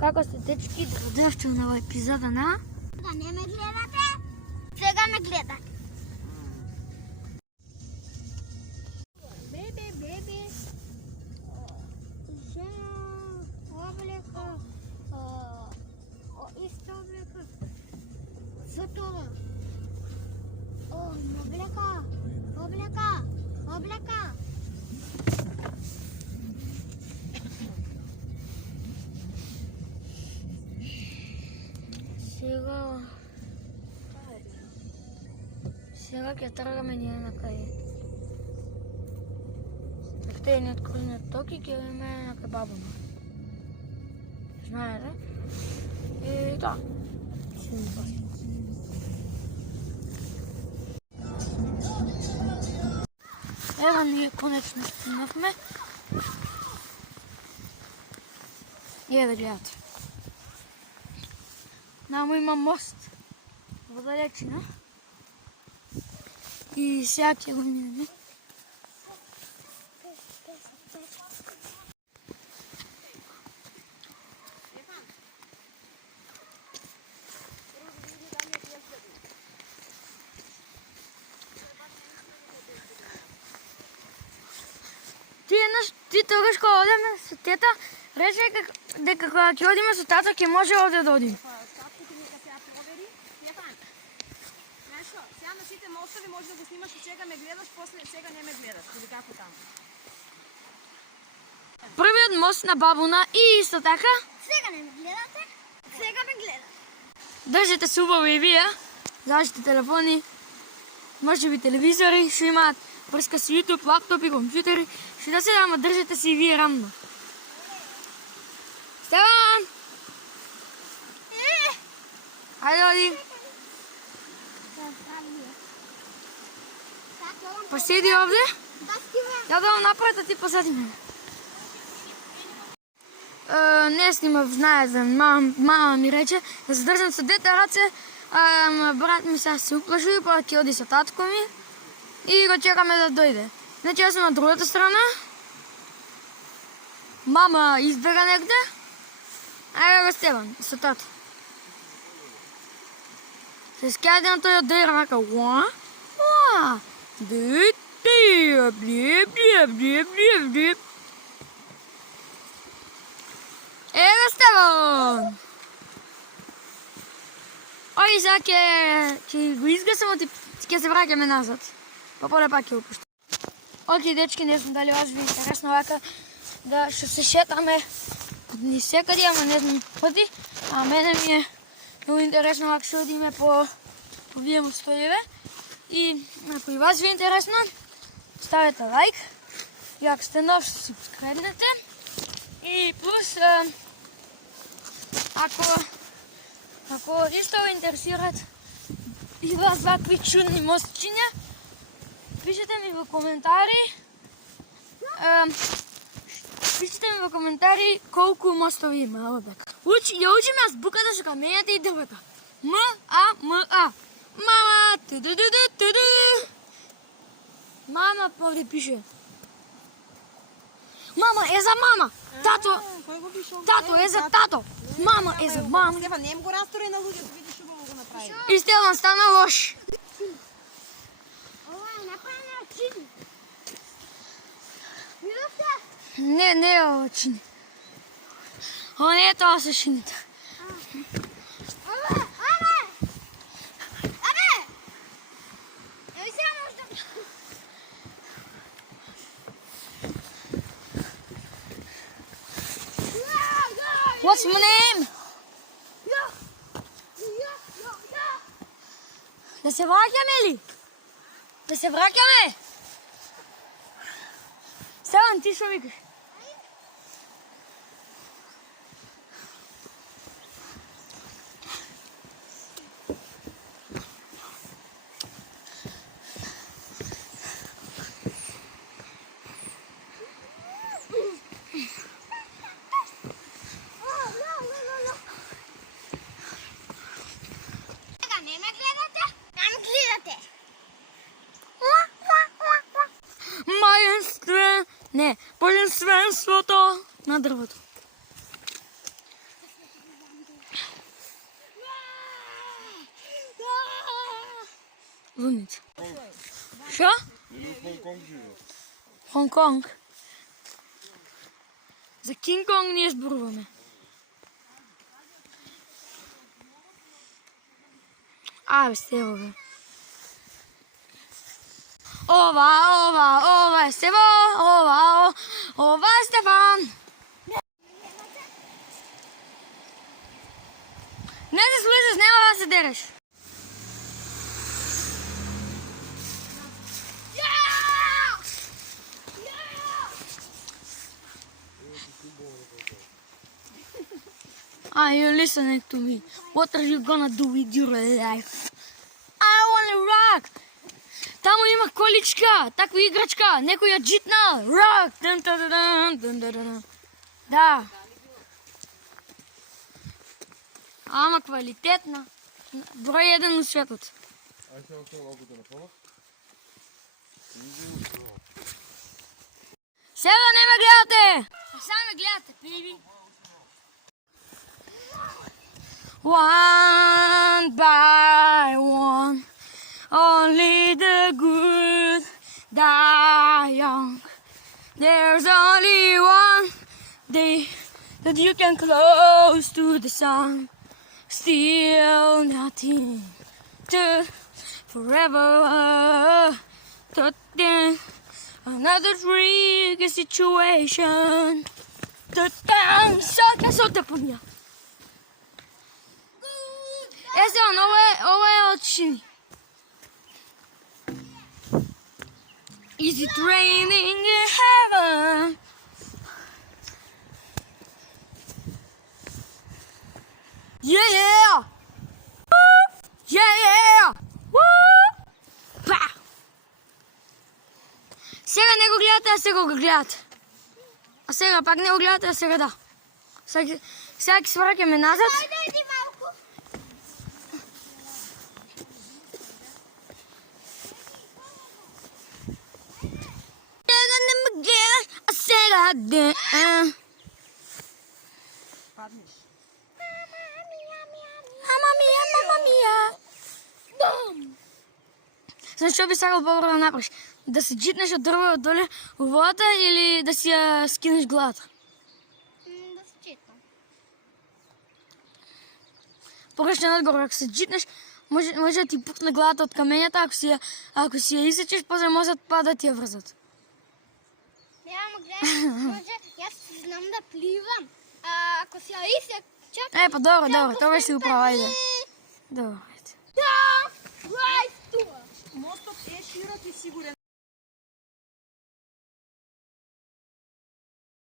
Како сте, дечки? Добродошли на оваа епизода на... Да не ме гледате, сега ме гледате. Бебе. Жена, облека. Иста облека. Сото. Облека. Сега ќе тргаме ние на кај. Ефтениот крујниот ток и ќе идеме на кај бабуна. Знаете? И да. Ева ние конечно стигнавме. И еве гледате. Намо има мост во далечина. И сега ќе го минеме. Ти тогаш кога одеме со тета, рече дека кога ќе одиме со тата ќе може овде да одиме. Сега на сите мостови може да го снимаш и сега ме гледаш, после сега не ме гледаш, или како таму. Првиот мост на бабуна и исто така. Сега не ме гледате, сега ме гледате. Држите се убаво и вие, вашите телефони, може би телевизори, што имаат врска со YouTube, лаптопи, компјутери, што да се ама држите се и вие рамно. Стеван! Ајде оди. Па седи овде. Ја давам напред, а ти посади мене. Не снимав, знаете, мама ми рече да се држам со дете раце, брат ми сега се уплаши, па ќе оди со татко ми и го чекаме да дојде. Значи јас сум на другата страна. Мама избега негде. Ајде го Стеван, со тато. Се скаде на тој од дера, мака, уа, Ева Стеван! Ој, сега ќе го изгасам и ќе се враќаме назад. Па полепа ќе го пуштам. Оки, дечки, не знам дали вас ви интересно вака да што се шетаме ни секаде, ама не знам пъти. А мене ми е много интересно вака што одиме по вие мостове. И ако и вас ви е интересно, ставете лайк. И ако сте нов, субскрайбнете. И плюс, ако исто ви интересират и вас вакви чудни мостчиња, пишете ми во коментари. Пишете ми во коментари колку мостови има овде. Ја учиме азбуката со камењата и дрвата. М-А-М-А. Мама, ту-ду-ду-ду-ду-ду. Мама овде пише. Мама е за мама. Тато. Тато е за тато. Мама е за мама. Стефан, не им го растури на луѓето, видиш убаво го направи. И Стефан стана лош. Ова е направена од чини. Видовте? Не е ова чини. Ова не е тоа со шините. What's my name? Да се враќаме ли? Да се враќаме? Стеван, ти што викаш? Не, пълен свенството на дървото. луница. Що? Или в Хонг-Конг живе. Хонг-Конг. За Кинг-Конг ние зборуваме. Бе, Стево, бе. Ова е Стево, ова е Стефан. Не се слушаш, няма да се дереш. Are you listening to me? What are you gonna do with your life? I wanna rock! Тамо има количка, таква играчка, некоя джитна. Rock! Да. Ама квалитетна. Брой 1 на светът. Ай сега оставя малко телефона. Сега не ме гледате! Сега ме гледате, бейби. One by one, only the good die young. There's only one day that you can close to the sun. Still nothing to forever. Another tricky situation. Солта подня. Сега, ovo je od Šini. Is it raining in heaven? Yeah! Yeah! Woo! Па! Сега не го гледате, а сега го гледате. А сега пак не го гледате, а сега да. Сега ги свъркаме назад. Дойди малко. Сега не ме гледаш, а сега да. Паднеш. Мама мия. Бум! Знаеш, що би сега по-добре да направиш? Да се джитнеш от дърва отдоле в водата или да си я скинеш главата? Да се читам. Погрешно надгоре, ако се джитнеш, може да ти пукне главата от каменята, ако си я изсечеш, после може да ти я връзат. Няма гледай, може, аз знам да пливам. Ако си я изсеча... Добре, това ще го правя, айде. Добре. Да! Лайф туа! Мостът е широк и сигурен.